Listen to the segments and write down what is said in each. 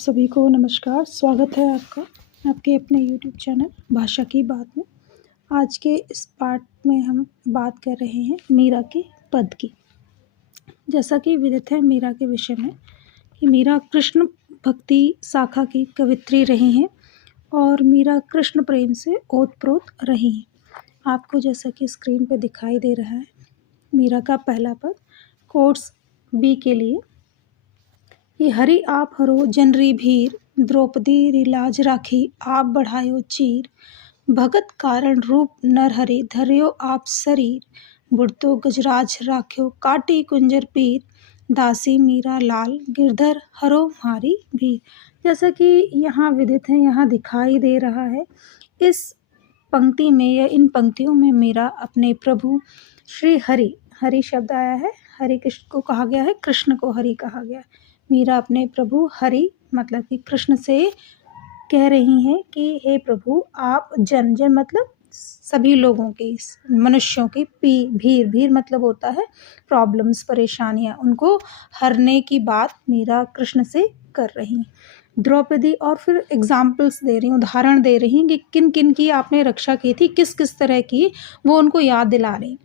सभी को नमस्कार। स्वागत है आपका आपके अपने यूट्यूब चैनल भाषा की बात में। आज के इस पार्ट में हम बात कर रहे हैं मीरा के पद की। जैसा कि विदित है मीरा के विषय में कि मीरा कृष्ण भक्ति शाखा की कवित्री रही हैं और मीरा कृष्ण प्रेम से ओतप्रोत रही हैं। आपको जैसा कि स्क्रीन पे दिखाई दे रहा है मीरा का पहला पद कोर्स बी के लिए। ये हरि आप हरो जनरी भीर, द्रौपदी री लाज राखी आप बढ़ायो चीर। भगत कारण रूप नर हरि धर्यो आप शरीर, बुढ़तो गजराज राख्यो काटी कुंजर पीर। दासी मीरा लाल गिरधर हरो हारी भीर। जैसा कि यहाँ विदित है, यहाँ दिखाई दे रहा है इस पंक्ति में या इन पंक्तियों में मीरा अपने प्रभु श्री हरि शब्द आया है, हरि कृष्ण को कहा गया है, कृष्ण को हरि कहा गया है। मीरा अपने प्रभु हरि मतलब कि कृष्ण से कह रही हैं कि हे प्रभु आप जन मतलब सभी लोगों की, मनुष्यों की भीर मतलब होता है प्रॉब्लम्स, परेशानियां, उनको हरने की बात मीरा कृष्ण से कर रही हैं। द्रौपदी और फिर एग्जाम्पल्स दे रही, उदाहरण दे रही कि किन किन की आपने रक्षा की थी, किस किस तरह की, वो उनको याद दिला रही।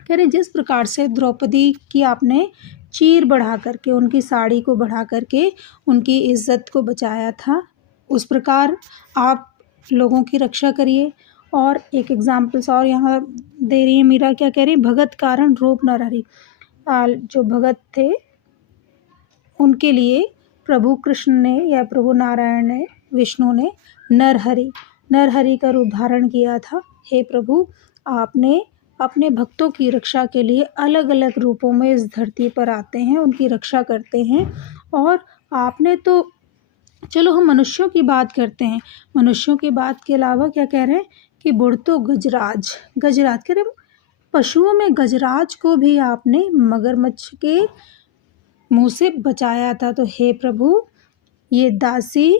कह रहे जिस प्रकार से द्रौपदी की आपने चीर बढ़ा करके, उनकी साड़ी को बढ़ा करके उनकी इज्जत को बचाया था, उस प्रकार आप लोगों की रक्षा करिए। और एक एग्जाम्पल्स और यहाँ दे रही है मीरा, क्या कह रही है, भगत कारण रूप नरहरि, जो भगत थे उनके लिए प्रभु कृष्ण ने या प्रभु नारायण ने, विष्णु ने नरहरि का रूप धारण किया था। हे प्रभु आपने अपने भक्तों की रक्षा के लिए अलग अलग रूपों में इस धरती पर आते हैं, उनकी रक्षा करते हैं। और आपने तो, चलो हम मनुष्यों की बात करते हैं, मनुष्यों की बात के अलावा क्या कह रहे हैं कि बुढ़तो गजराज कह रहे पशुओं में गजराज को भी आपने मगरमच्छ के मुंह से बचाया था। तो हे प्रभु ये दासी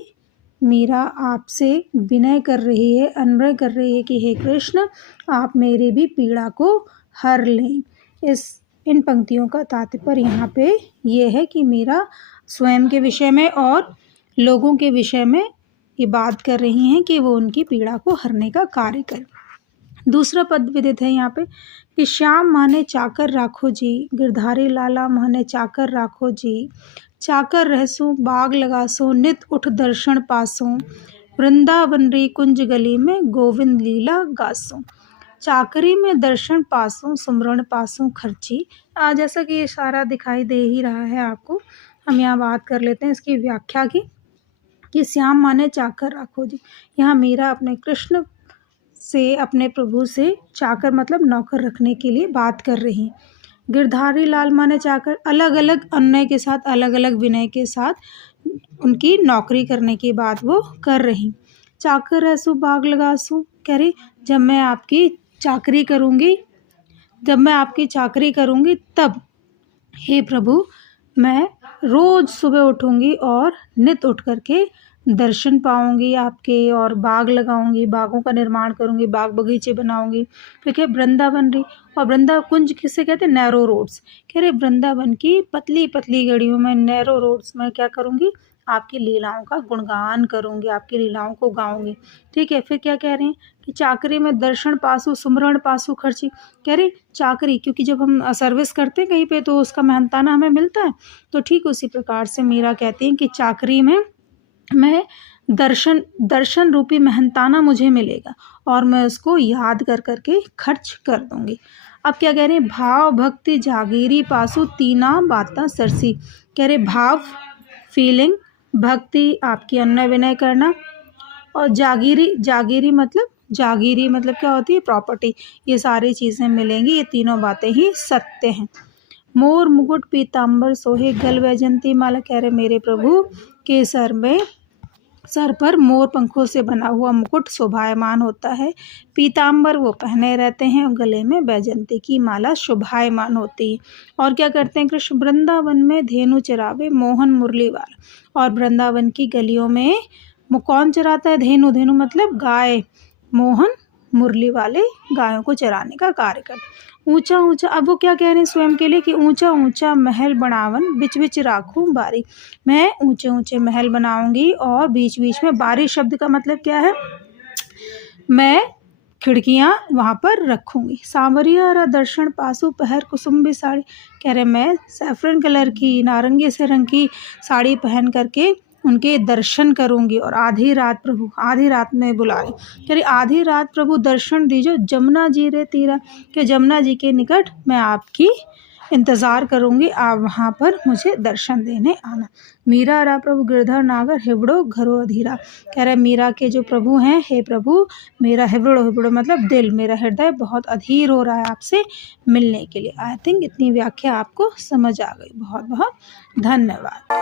मीरा आपसे विनय कर रही है, अनुग्रह कर रही है कि हे कृष्ण आप मेरी भी पीड़ा को हर लें। इन पंक्तियों का तात्पर्य यहाँ पे ये है कि मीरा स्वयं के विषय में और लोगों के विषय में ये बात कर रही हैं कि वो उनकी पीड़ा को हरने का कार्य करें। दूसरा पद विदित है यहाँ पे कि श्याम माने चाकर राखो जी, गिरधारी लाला माने चाकर राखो जी। चाकर रहसो बाग लगासो नित उठ दर्शन पासो, वृंदावन री कुंज गली में गोविंद लीला गासो। चाकरी में दर्शन पासो सुमरण पासो खर्ची। जैसा कि ये सारा दिखाई दे ही रहा है आपको, हम यहाँ बात कर लेते हैं इसकी व्याख्या की कि श्याम माने चाकर राखो जी। यहाँ मीरा अपने कृष्ण से, अपने प्रभु से चाकर मतलब नौकर रखने के लिए बात कर रही हैं। गिरधारी लाल माने चाकर, अलग अलग अन्य के साथ, अलग अलग विनय के साथ उनकी नौकरी करने की बात वो कर रही। चाकर रहसू बाग लगासू, कह रही जब मैं आपकी चाकरी करूँगी तब हे प्रभु मैं रोज़ सुबह उठूँगी और नित उठ करके दर्शन पाऊँगी आपके, और बाग लगाऊंगी, बागों का निर्माण करूँगी, बाग बगीचे बनाऊँगी। फिर क्या वृंदावन री, और वृंदावन कुंज किसे कहते हैं, नैरो रोड्स। कह रहे वृंदावन की पतली पतली गलियों में, नैरो रोड्स में क्या करूँगी, आपकी लीलाओं का गुणगान करूँगी, आपकी लीलाओं को गाऊँगी। ठीक है, फिर क्या कह रहे हैं कि चाकरी में दर्शन पासू सुमरण पासू खर्ची। कह रहे चाकरी, क्योंकि जब हम सर्विस करते हैं कहीं पे तो उसका मेहनताना हमें मिलता है, तो ठीक उसी प्रकार से मीरा कहती हैं कि चाकरी में मैं दर्शन रूपी मेहनताना मुझे मिलेगा और मैं उसको याद कर करके खर्च कर दूंगी। अब क्या कह रहे हैं, भाव भक्ति जागीरी पासु तीना बाता सरसी। कह रहे भाव फीलिंग, भक्ति आपकी अन्य विनय करना, और जागीरी मतलब क्या होती है, प्रॉपर्टी, ये सारी चीज़ें मिलेंगी, ये तीनों बातें ही सत्य हैं। मोर मुकुट पीताम्बर सोहे गल वैजंती माला। कह रहे मेरे प्रभु के सर पर मोर पंखों से बना हुआ मुकुट शोभायमान होता है, पीताम्बर वो पहने रहते हैं और गले में वैजंती की माला शोभायमान होती है। और क्या करते हैं कृष्ण, वृंदावन में धेनु चरावे मोहन मुरली वाला। और वृंदावन की गलियों में कौन चराता है, धेनु मतलब गाय, मोहन मुरली वाले गायों को चराने का कार्य करते। ऊंचा ऊंचा, अब वो क्या कह रहे हैं स्वयं के लिए कि ऊंचा ऊंचा महल बनावन बिच बिच राखूं बारी। मैं ऊंचे ऊंचे महल बनाऊंगी और बीच बीच में, बारी शब्द का मतलब क्या है, मैं खिड़कियां वहां पर रखूंगी। सांवरिया दर्शन पासु पहर कुसुम्बी साड़ी, कह रहे मैं सैफरन कलर की, नारंगी से रंग की साड़ी पहन करके उनके दर्शन करूंगी। और आधी रात प्रभु, आधी रात में बुलाए, कह रही आधी रात प्रभु दर्शन दीजो जमुना जी रे तीरा, कि जमुना जी के निकट मैं आपकी इंतज़ार करूंगी, आप वहाँ पर मुझे दर्शन देने आना। मीरा रा प्रभु गिरधर नागर हिबड़ो घरो अधीरा, कह रहे मीरा के जो प्रभु हैं, हे प्रभु मेरा हिबड़ो, हिबड़ो मतलब दिल, मेरा हृदय बहुत अधीर हो रहा है आपसे मिलने के लिए। आई थिंक इतनी व्याख्या आपको समझ आ गई। बहुत बहुत धन्यवाद।